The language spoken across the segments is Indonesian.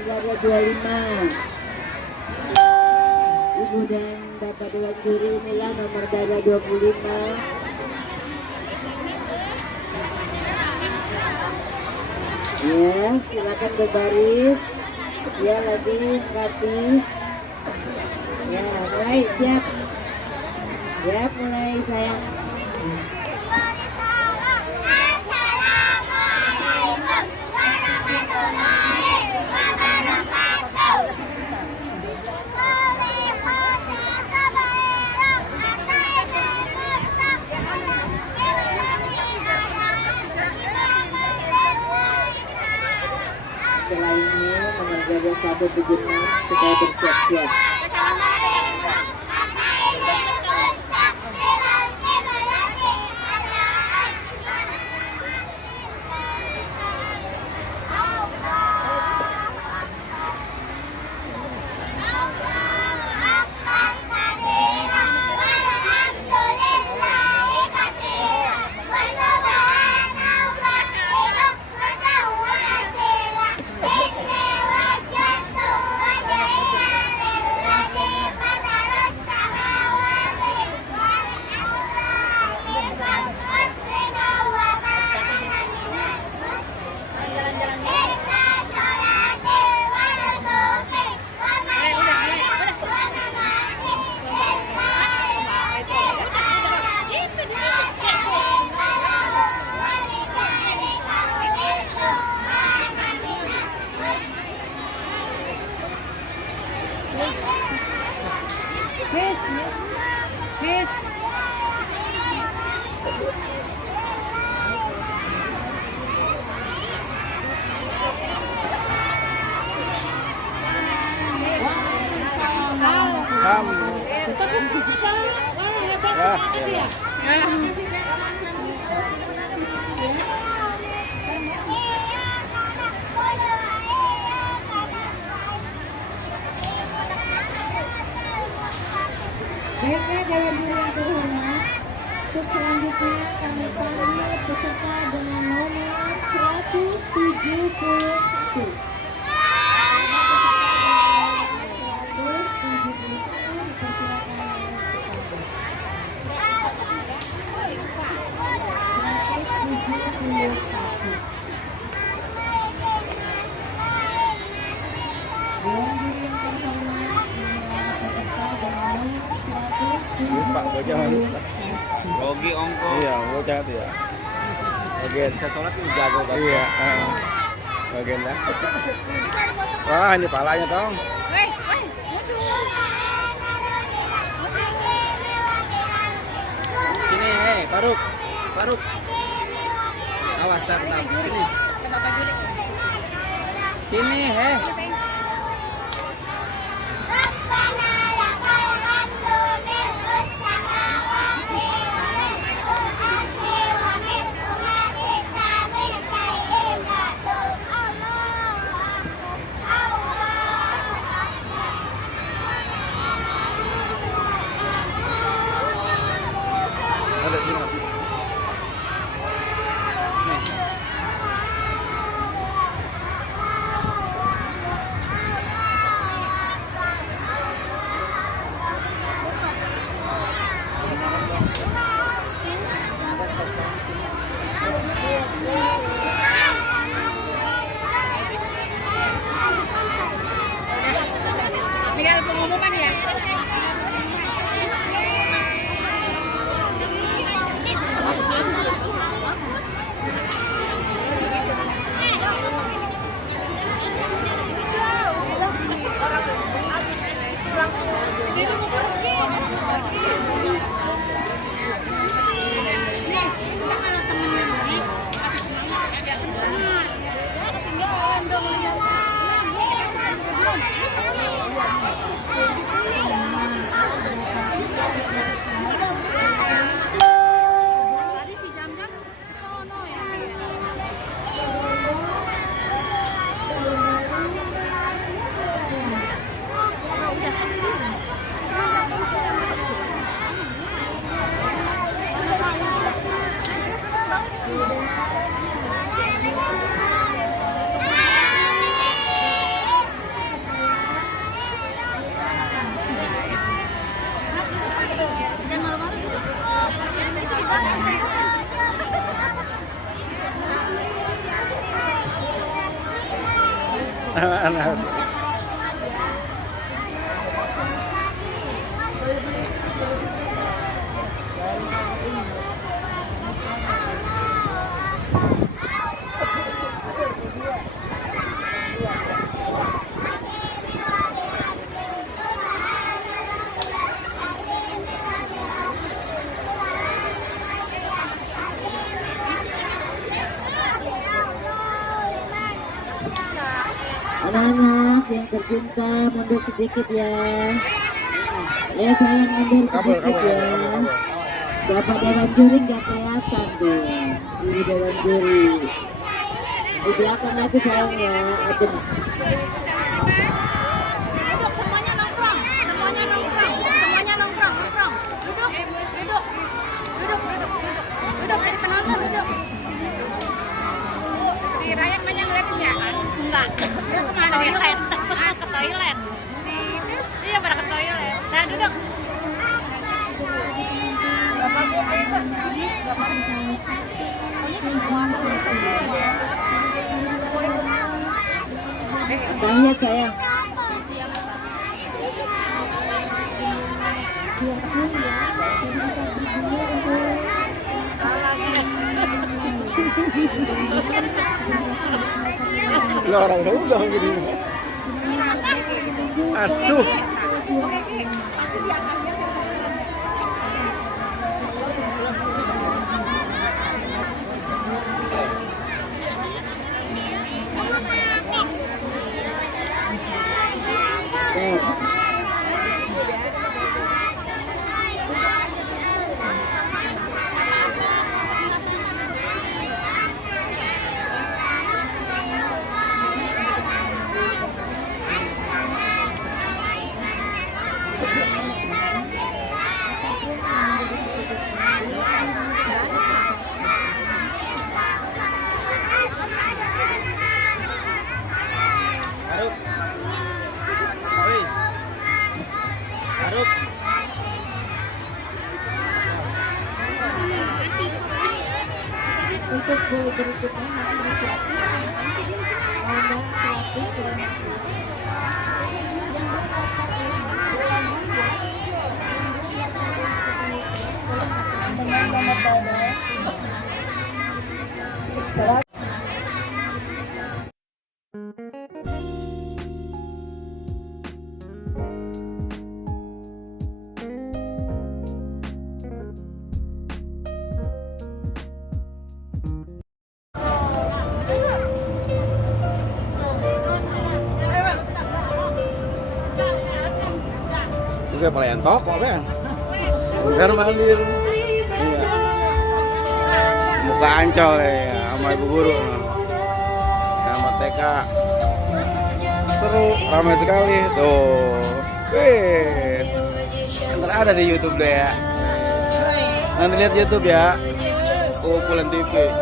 Jaya 25. Ibu dan Bapak Dewan Juri, inilah nomor Jaya 25. Ya, silakan berbaris. Ya, lagi rapi. Ya, mulai siap. Ya, mulai sayang. Selainnya menjaga 176 supaya bersiap-siap. Baiklah dalam diri yang terhormat, untuk selanjutnya kami panggil peserta dengan nomor 171. Pak bagaimana? Logi ongko. Iya, bocah itu ya. Bagian Saya sholat ini jago banget. iya, bagian dah. Wah, ini palanya dong. Sini, Faruk. Faruk. Awas, tar. Sini. Sini, Ada sini. Tinggal pengumuman ya. Nih, kita kalau temennya baik, kasih semangat ya biar kedengaran. Ya ketinggalan dong lihatnya. Tadi si Jam-Jam sono ya. Anak. Anak-anak yang tercinta mundur sedikit ya. Ya sayang mundur Kabel, sedikit kabel, ya. kabel, kabel. Bapak dewan juri nggak kelihatan tuh. Ini dewan juri. Di belakang lagi sayang ya. Aduh. Duduk semuanya nongkrong. Semuanya nongkrong. Semuanya nongkrong. Nongkrong. Duduk. Duduk. Duduk. Duduk. Duduk. Jadi penonton duduk. Si Ryan banyak ngeliatin ya? Enggak. Dia kemana? Toilet. Ke toilet. Iya pada ke toilet. Nah duduk. Lihat sayang. Lah orang udah gini. Aduh. Faruk. Oi. Faruk. Untuk gol berikutnya nanti disiapkan ada 100 dengan nomor pada Juga pelayan toko kan. Bener mandir. Iya. Muka Ancol ya sama ibu guru. Sama TK. Seru, ramai sekali tuh. Wih. Ntar ada di YouTube deh ya. Nanti lihat YouTube ya. Kumpulan TV.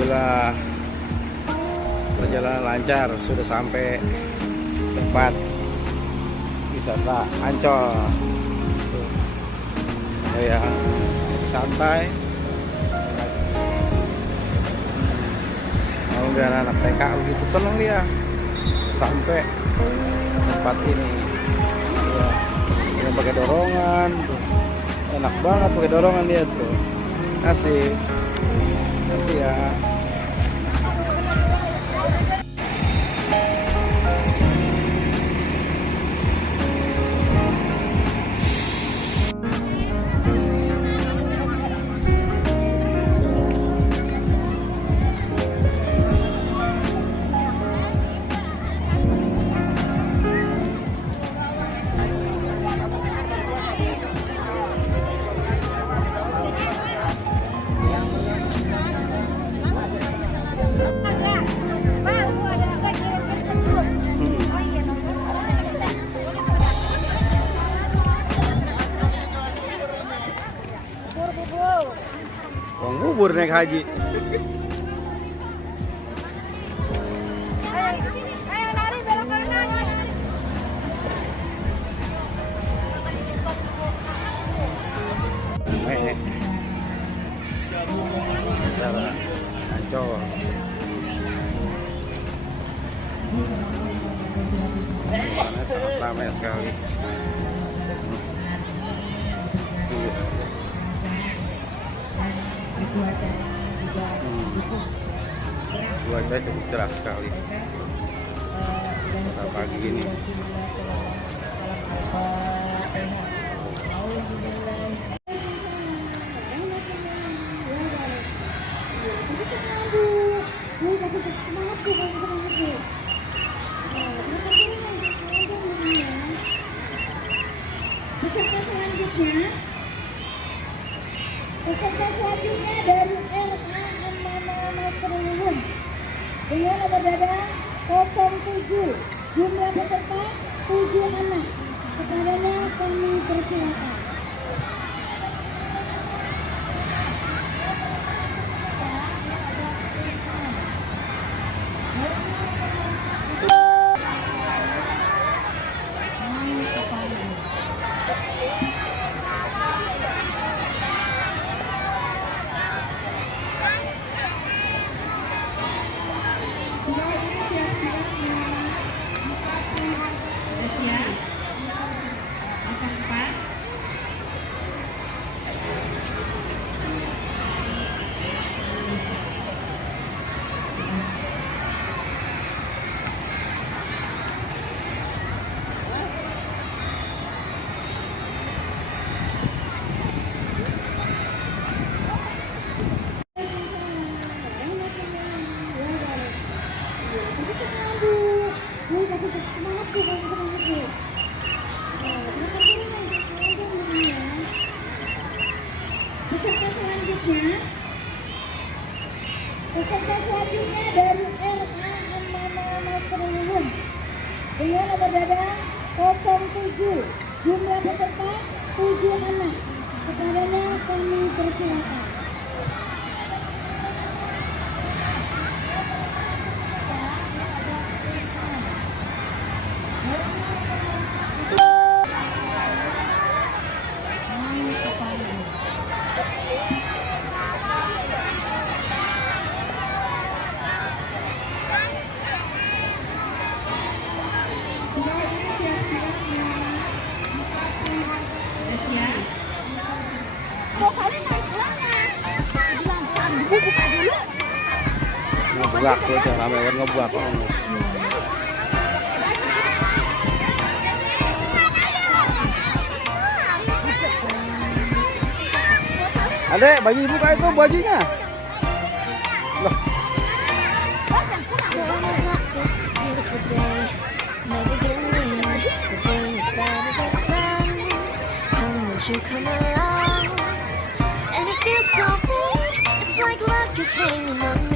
Alhamdulillah perjalanan lancar, sudah sampai tempat wisata Ancol. Tuh. Oh ya, santai. Alhamdulillah anak TK begitu seneng dia sampai tempat ini. Ya, ini pakai dorongan, tuh. Enak banget pakai dorongan dia tuh. Asik. Nanti ya. Uang bubur naik haji. Ayo lari belok kanan. Ancol. Jalanan sangat ramai sekali. Cuaca cukup cerah sekali pada pagi ini. Peserta selanjutnya dari RA Amanah Nasrullah dengan nomor dada 07. Jumlah peserta 7 anak. Kepadanya kami persilakan. Peserta selanjutnya dari RA Amanah Nasrullah dengan nomor dada 07. Jumlah peserta 7 anak. Kepadanya kami persilakan. Ngebuak tuh, ramai banget ngebuak. Adek, bagi buka itu bajunya. Loh. Come along, and it feels so good. It's like luck is raining on